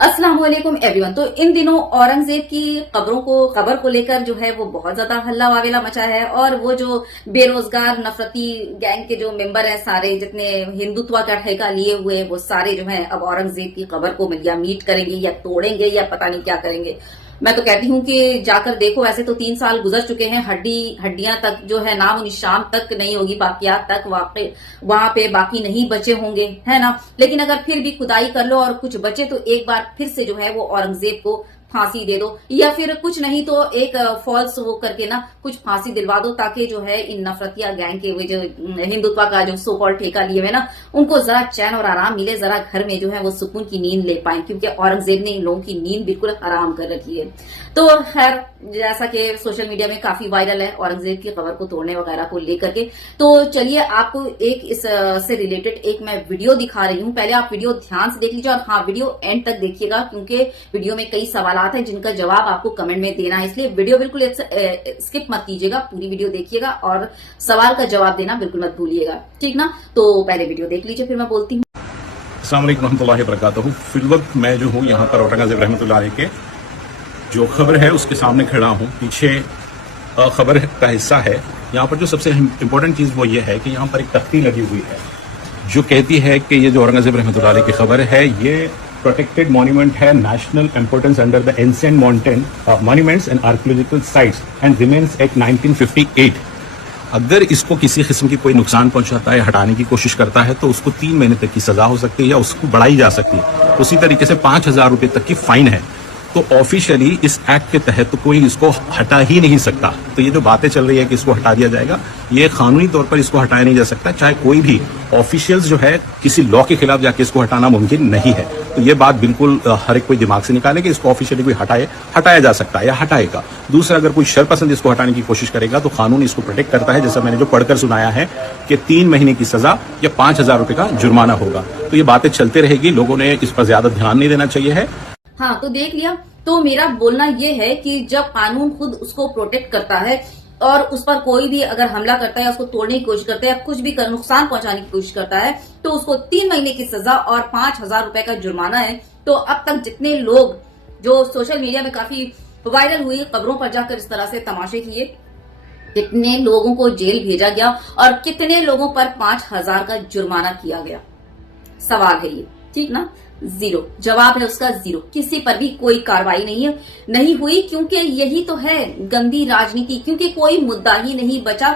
अस्सलाम वालेकुम एवरीवन। तो इन दिनों औरंगजेब की खबर को लेकर जो है वो बहुत ज्यादा हल्ला वावेला मचा है और वो जो बेरोजगार नफरती गैंग के जो मेंबर हैं, सारे जितने हिंदुत्व का ठेका लिए हुए वो सारे जो हैं अब औरंगजेब की खबर को या मीट करेंगे या तोड़ेंगे या पता नहीं क्या करेंगे। मैं तो कहती हूं कि जाकर देखो। ऐसे तो 3 साल गुजर चुके हैं, हड्डियां तक जो है नाम निशान तक नहीं होगी, बाकियात तक वहां पे बाकी नहीं बचे होंगे, है ना। लेकिन अगर फिर भी खुदाई कर लो और कुछ बचे तो एक बार फिर से जो है वो औरंगजेब को फांसी दे दो, या फिर कुछ नहीं तो एक फॉल्स वो करके ना कुछ फांसी दिलवा दो, ताकि जो है इन नफरतिया गैंग के जो हिंदुत्व का जो सो कॉल्ड ठेका लिए हुए ना उनको जरा चैन और आराम मिले, जरा घर में जो है वो सुकून की नींद ले पाए, क्योंकि औरंगजेब ने इन लोगों की नींद बिल्कुल हराम कर रखी है। तो खैर, जैसा कि सोशल मीडिया में काफी वायरल है औरंगजेब की खबर को तोड़ने वगैरह को लेकर के, तो चलिए आपको एक इस से रिलेटेड एक मैं वीडियो दिखा रही हूं। पहले आप वीडियो ध्यान से देख लीजिए और हाँ, वीडियो एंड तक देखिएगा, क्योंकि वीडियो में कई सवाल हैं जिनका जवाब आपको कमेंट में देना है, इसलिए वीडियो बिल्कुल स्किप मत कीजिएगा, पूरी वीडियो देखिएगा और सवाल का जवाब देना बिल्कुल मत भूलिएगा, ठीक ना। तो पहले वीडियो देख लीजिए, फिर मैं बोलती हूँ। अस्सलाम वालेकुम रहमतुल्लाहि व बरकातहू। फिलवक्त मैं जो हूँ यहाँ पर औरंगजेब रहमतुल्लाह अलैह के जो खबर है उसके सामने खड़ा हूँ। पीछे खबर का हिस्सा है। यहाँ पर जो सबसे इम्पोर्टेंट चीज वो ये है कि यहाँ पर एक तख्ती लगी हुई है जो कहती है कि ये जो औरंगजेब रहमतुल्लाह अलैह की खबर है ये प्रोटेक्टेड मॉन्यूमेंट है, national importance under the ancient mountain monuments and archaeological sites and remains act 1958। अगर इसको किसी किस्म की कोई नुकसान पहुंचाता है, हटाने की कोशिश करता है तो उसको 3 महीने तक की सजा हो सकती है या उसको बढ़ाई जा सकती है। उसी तरीके से 5,000 रुपए तक की फाइन है। तो ऑफिशियली इस एक्ट के तहत तो कोई इसको हटा ही नहीं सकता। तो ये जो बातें चल रही है कि इसको हटा दिया जाएगा, ये कानूनी तौर पर इसको हटाया नहीं जा सकता। चाहे कोई भी ऑफिशियल्स जो है किसी लॉ के खिलाफ जाके इसको हटाना मुमकिन नहीं है। तो ये बात बिल्कुल हर एक कोई दिमाग से निकाले कि इसको ऑफिशियली कोई हटाया जा सकता है या हटाएगा। दूसरा, अगर कोई शरपसंद इसको हटाने की कोशिश करेगा तो कानून इसको प्रोटेक्ट करता है, जैसा मैंने जो पढ़कर सुनाया है कि 3 महीने की सजा या 5,000 रुपए का जुर्माना होगा। तो ये बातें चलते रहेगी, लोगों ने इस पर ज्यादा ध्यान नहीं देना चाहिए है। हाँ, तो देख लिया। तो मेरा बोलना ये है कि जब कानून खुद उसको प्रोटेक्ट करता है और उस पर कोई भी अगर हमला करता है या उसको तोड़ने की कोशिश करता है या कुछ भी नुकसान पहुंचाने की कोशिश करता है तो उसको 3 महीने की सजा और 5,000 रुपए का जुर्माना है। तो अब तक जितने लोग जो सोशल मीडिया में काफी वायरल हुई खबरों पर जाकर इस तरह से तमाशे किए, कितने लोगों को जेल भेजा गया और कितने लोगों पर 5,000 का जुर्माना किया गया, सवाल है ये, ठीक ना। 0 जवाब है उसका, 0। किसी पर भी कोई कार्रवाई नहीं हुई, क्योंकि यही तो है गंदी राजनीति, क्योंकि कोई मुद्दा ही नहीं बचा।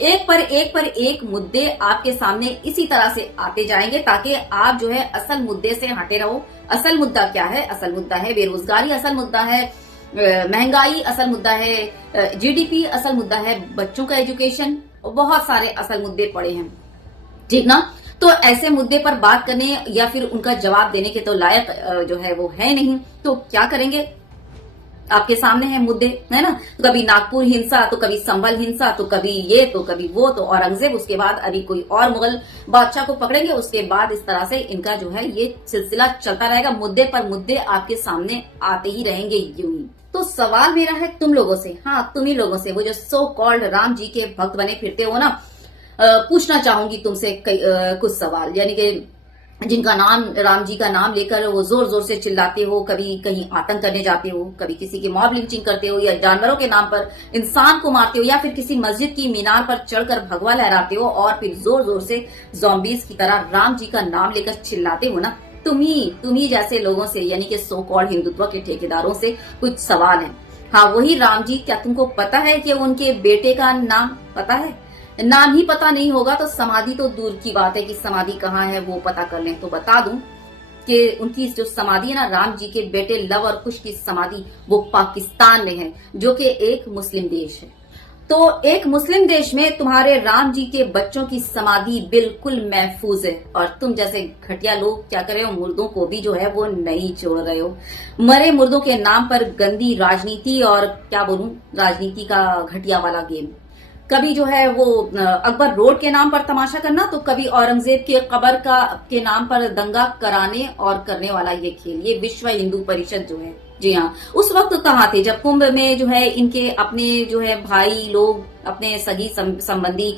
एक पर एक मुद्दे आपके सामने इसी तरह से आते जाएंगे ताकि आप जो है असल मुद्दे से हटे रहो। असल मुद्दा क्या है? असल मुद्दा है बेरोजगारी, असल मुद्दा है महंगाई, असल मुद्दा है जीडीपी, असल मुद्दा है बच्चों का एजुकेशन, बहुत सारे असल मुद्दे पड़े हैं, ठीक ना। तो ऐसे मुद्दे पर बात करने या फिर उनका जवाब देने के तो लायक जो है वो है नहीं, तो क्या करेंगे? आपके सामने है मुद्दे, है ना। तो कभी नागपुर हिंसा, तो कभी संभल हिंसा, तो कभी ये, तो कभी वो, तो औरंगजेब, उसके बाद अभी कोई और मुगल बादशाह को पकड़ेंगे, उसके बाद इस तरह से इनका जो है ये सिलसिला चलता रहेगा। मुद्दे पर मुद्दे आपके सामने आते ही रहेंगे यूं ही। तो सवाल मेरा है तुम लोगों से, हाँ तुम ही लोगों से, वो जो सो कॉल्ड राम जी के भक्त बने फिरते हो ना, पूछना चाहूंगी तुमसे कुछ सवाल, यानी कि जिनका नाम राम जी का नाम लेकर वो जोर जोर से चिल्लाते हो, कभी कहीं आतंक करने जाते हो, कभी किसी की मॉब लिंचिंग करते हो या जानवरों के नाम पर इंसान को मारते हो, या फिर किसी मस्जिद की मीनार पर चढ़कर भगवा लहराते हो और फिर जोर जोर से ज़ॉम्बीज की तरह राम जी का नाम लेकर चिल्लाते हो ना। तुम ही जैसे लोगों से, यानी कि सो कॉल्ड हिंदुत्व के ठेकेदारों से कुछ सवाल है। हाँ, वही राम जी, क्या तुमको पता है कि उनके बेटे का नाम पता है? नाम ही पता नहीं होगा तो समाधि तो दूर की बात है कि समाधि कहाँ है वो पता कर लें। तो बता दूं कि उनकी जो समाधि है ना, राम जी के बेटे लव और कुश की समाधि, वो पाकिस्तान में है, जो कि एक मुस्लिम देश है। तो एक मुस्लिम देश में तुम्हारे राम जी के बच्चों की समाधि बिल्कुल महफूज है, और तुम जैसे घटिया लोग क्या कर रहे हो? मुर्दों को भी जो है वो नहीं छोड़ रहे हो। मरे मुर्दों के नाम पर गंदी राजनीति, और क्या बोलूं, राजनीति का घटिया वाला गेम। कभी जो है वो अकबर रोड के नाम पर तमाशा करना, तो कभी औरंगजेब के कब्र के नाम पर दंगा कराने और करने वाला ये खेल, ये विश्व हिंदू परिषद जो है जी हाँ, उस वक्त कहाँ थे जब कुंभ में जो है इनके अपने जो है भाई लोग अपने सगी संबंधी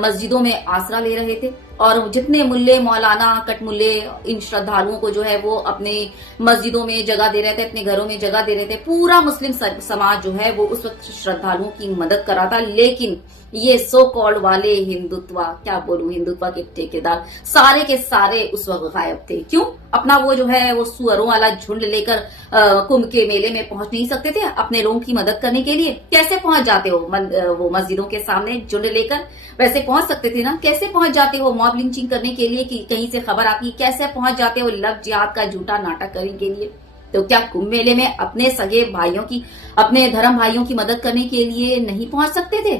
मस्जिदों में आसरा ले रहे थे, और जितने मुल्ले मौलाना कटमुल्ले इन श्रद्धालुओं को जो है वो अपने मस्जिदों में जगह दे रहे थे, अपने घरों में जगह दे रहे थे। पूरा मुस्लिम समाज जो है वो उस वक्त श्रद्धालुओं की मदद कर रहा था। लेकिन ये सो कॉल्ड वाले हिंदुत्व, क्या बोलूं, हिंदुत्व के ठेकेदार सारे के सारे उस वक्त गायब थे। क्यों? अपना वो जो है वो सुअरों वाला झुंड लेकर कुंभ के मेले में पहुंच नहीं सकते थे अपने लोगों की मदद करने के लिए? कैसे पहुंच जाते हो वो मस्जिदों के सामने झुंड लेकर? वैसे पहुंच सकते थे ना। कैसे पहुंच जाते हो मॉब लिंचिंग करने के लिए कि कहीं से खबर आती है? कैसे पहुंच जाते हो लव जिहाद का झूठा नाटक करने के लिए? तो क्या कुंभ मेले में अपने सगे भाइयों की, अपने धर्म भाइयों की मदद करने के लिए नहीं पहुंच सकते थे?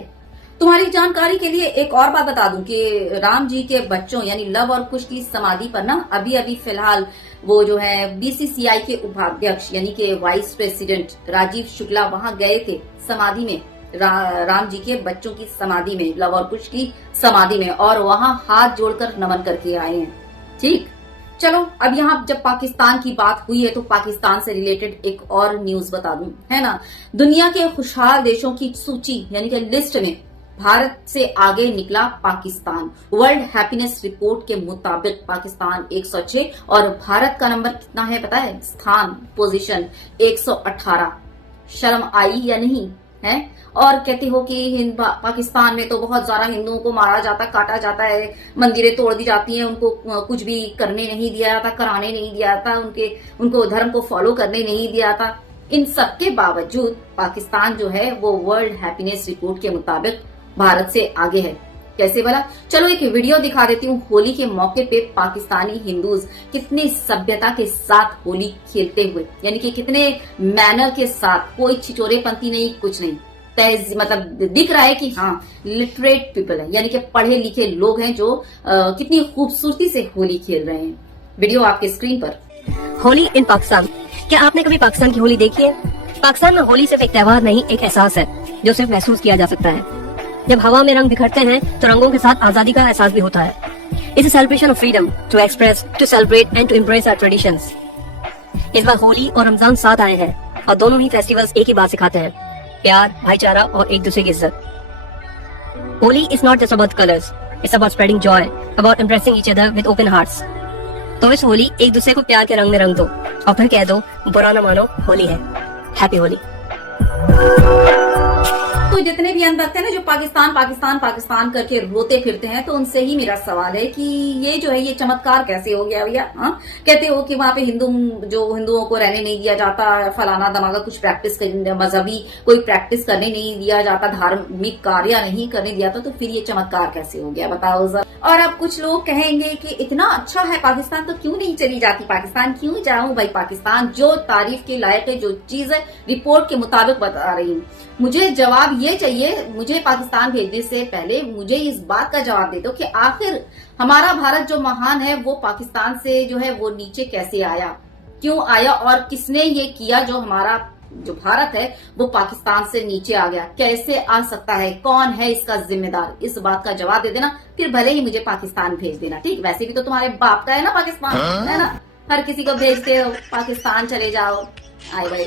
तुम्हारी जानकारी के लिए एक और बात बता दूं कि राम जी के बच्चों यानी लव और कुश की समाधि पर ना अभी फिलहाल वो जो है बीसीसीआई के उपाध्यक्ष यानी कि वाइस प्रेसिडेंट राजीव शुक्ला वहां गए थे समाधि में, राम जी के बच्चों की समाधि में, लव और कुश की समाधि में, और वहां हाथ जोड़कर नमन करके आए हैं। ठीक, चलो अब यहाँ जब पाकिस्तान की बात हुई है तो पाकिस्तान से रिलेटेड एक और न्यूज बता दूं, है ना। दुनिया के खुशहाल देशों की सूची यानी कि लिस्ट में भारत से आगे निकला पाकिस्तान। वर्ल्ड हैप्पीनेस रिपोर्ट के मुताबिक पाकिस्तान 106 और भारत का नंबर कितना है पता है? स्थान, पोजीशन 118। शर्म आई या नहीं है? और कहते हो कि पाकिस्तान में तो बहुत ज्यादा हिंदुओं को मारा जाता, काटा जाता है, मंदिरें तोड़ दी जाती हैं, उनको कुछ भी करने नहीं दिया जाता, कराने नहीं दिया जाता, उनको धर्म को फॉलो करने नहीं दिया जाता। इन सब के बावजूद पाकिस्तान जो है वो वर्ल्ड हैप्पीनेस रिपोर्ट के मुताबिक भारत से आगे है। कैसे भला? चलो एक वीडियो दिखा देती हूँ। होली के मौके पे पाकिस्तानी हिंदूज कितनी सभ्यता के साथ होली खेलते हुए, यानी कि कितने मैनर के साथ, कोई छिचोरेपंती नहीं, कुछ नहीं, मतलब दिख रहा है कि हाँ लिटरेट पीपल है, यानी कि पढ़े लिखे लोग हैं जो कितनी खूबसूरती से होली खेल रहे हैं। वीडियो आपके स्क्रीन पर। होली इन पाकिस्तान। क्या आपने कभी पाकिस्तान की होली देखी है? पाकिस्तान में होली सिर्फ एक त्योहार नहीं, एक एहसास है जो सिर्फ महसूस किया जा सकता है। जब हवा में रंग बिखरते हैं तो रंगों के साथ आजादी का एहसास भी होता है। It's a celebration of freedom to express, to celebrate and to embrace our traditions. इस बार होली और रमजान साथ आए हैं और दोनों ही फेस्टिवल्स एक ही बात सिखाते हैं, प्यार, भाईचारा और एक दूसरे की इज्जत। Holi is not just about colours, it's about spreading joy, about embracing each other with open hearts. तो इस होली एक दूसरे को प्यार के रंग में रंग दो और फिर कह दो बुरा न मानो, होली है। हैप्पी होली। तो जितने भी अंधभक्त हैं ना जो पाकिस्तान पाकिस्तान पाकिस्तान करके रोते फिरते हैं, तो उनसे ही मेरा सवाल है कि ये जो है ये चमत्कार कैसे हो गया भैया? हाँ, कहते हो कि वहां पे हिंदुओं को रहने नहीं दिया जाता, फलाना दमागा, कुछ प्रैक्टिस मजहबी कोई प्रैक्टिस करने नहीं दिया जाता, धार्मिक कार्य नहीं करने दिया था, तो फिर ये चमत्कार कैसे हो गया बताओ जरा। और अब कुछ लोग कहेंगे कि इतना अच्छा है पाकिस्तान तो क्यों नहीं चली जाती पाकिस्तान? क्यों जाऊं भाई पाकिस्तान, जो तारीफ के लायक है, जो चीज है रिपोर्ट के मुताबिक बता रही हूँ। मुझे जवाब ये चाहिए, मुझे पाकिस्तान भेजने से पहले मुझे इस बात का जवाब दे दो कि आखिर हमारा भारत जो महान है वो पाकिस्तान से जो है वो नीचे कैसे आया, क्यों आया, और किसने ये किया जो हमारा जो भारत है वो पाकिस्तान से नीचे आ गया, कैसे आ सकता है, कौन है इसका जिम्मेदार? इस बात का जवाब दे देना, फिर भले ही मुझे पाकिस्तान भेज देना। ठीक, वैसे भी तो तुम्हारे बाप का है ना पाकिस्तान, है ना? हर किसी को भेजते हो पाकिस्तान चले जाओ, आए भाई।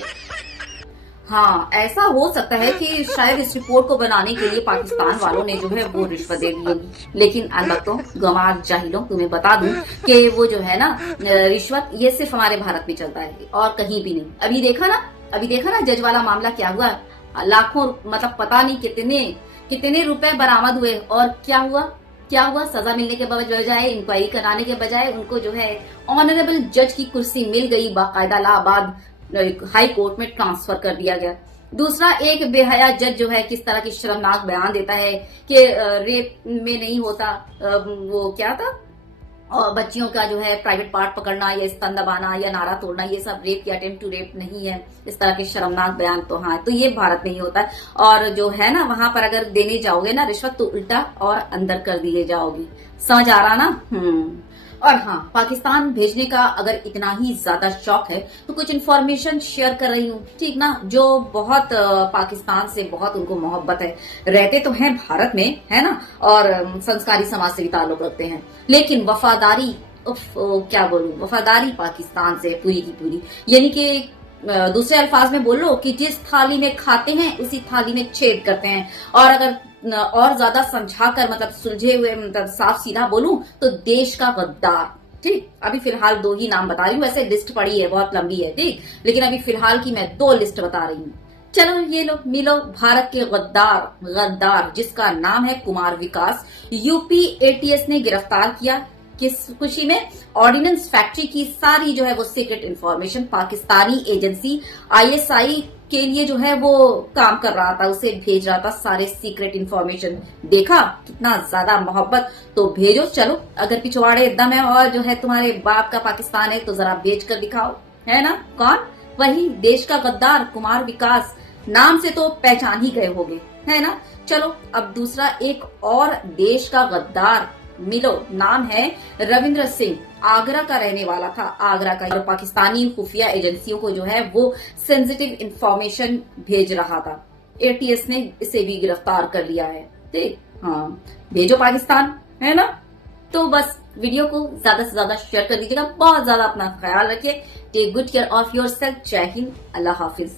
हाँ, ऐसा हो सकता है कि शायद इस रिपोर्ट को बनाने के लिए पाकिस्तान वालों ने जो है वो रिश्वत दे दी होगी, लेकिन अलबत्तों गंवार जाहिलों तुम्हें बता दूं कि वो जो है ना रिश्वत, ये सिर्फ हमारे भारत में चलता है और कहीं भी नहीं। अभी देखा ना जज वाला मामला क्या हुआ, लाखों, मतलब पता नहीं कितने रुपए बरामद हुए, और क्या हुआ, सजा मिलने के बजाय, इंक्वायरी कराने के बजाय उनको जो है ऑनरेबल जज की कुर्सी मिल गई, बाकायदा इलाहाबाद हाई कोर्ट में ट्रांसफर कर दिया गया। दूसरा, एक बेहया जज जो है किस तरह की शर्मनाक बयान देता है कि रेप में नहीं होता, वो क्या था, और बच्चियों का जो है प्राइवेट पार्ट पकड़ना या स्तन दबाना या नारा तोड़ना, ये सब रेप या अटेम्प्ट टू रेप नहीं है। इस तरह के शर्मनाक बयान तो हाँ, तो ये भारत में ही होता है। और जो है ना वहां पर अगर देने जाओगे ना रिश्वत तो उल्टा और अंदर कर दिए जाओगी। समझ आ रहा ना? और हाँ, पाकिस्तान भेजने का अगर इतना ही ज्यादा शौक है तो कुछ इन्फॉर्मेशन शेयर कर रही हूँ, ठीक ना। जो बहुत पाकिस्तान से बहुत उनको मोहब्बत है, रहते तो हैं भारत में, है ना, और संस्कारी समाज से भी ताल्लुक रखते हैं, लेकिन वफादारी, क्या बोलूं, वफादारी पाकिस्तान से पूरी की पूरी, यानी कि दूसरे अल्फाज में बोल लो कि जिस थाली में खाते हैं उसी थाली में छेद करते हैं। और अगर और ज्यादा समझाकर मतलब सुलझे हुए मतलब साफ सीधा बोलूं तो देश का गद्दार। ठीक, अभी फिलहाल 2 ही नाम बता रही हूँ, वैसे लिस्ट पड़ी है, बहुत लंबी है। ठीक, लेकिन अभी फिलहाल की मैं 2 लिस्ट बता रही हूँ। चलो ये लो मिलो भारत के गद्दार जिसका नाम है कुमार विकास। यूपी एटीएस ने गिरफ्तार किया। किस खुशी में? ऑर्डिनेंस फैक्ट्री की सारी जो है वो secret information Pakistani agency ISI के लिए जो है वो काम कर रहा था, उसे भेज रहा था सारे सीक्रेट इंफॉर्मेशन। देखा कितना ज्यादा मोहब्बत, तो भेजो। चलो अगर पिछवाड़े दम है और जो है तुम्हारे बाप का पाकिस्तान है तो जरा बेच कर दिखाओ, है ना? कौन? वही देश का गद्दार कुमार विकास। नाम से तो पहचान ही गए होगे, है ना? चलो अब दूसरा एक और देश का गद्दार मिलो, नाम है रविंद्र सिंह। आगरा का रहने वाला था, आगरा का। और पाकिस्तानी खुफिया एजेंसियों को जो है वो सेंसिटिव इंफॉर्मेशन भेज रहा था। एटीएस ने इसे भी गिरफ्तार कर लिया है। ठीक, हाँ भेजो पाकिस्तान, है ना? तो बस वीडियो को ज्यादा से ज्यादा शेयर कर दीजिएगा। बहुत ज्यादा अपना ख्याल रखिए। Take good care of yourself. जय हिंद, अल्लाह हाफिज।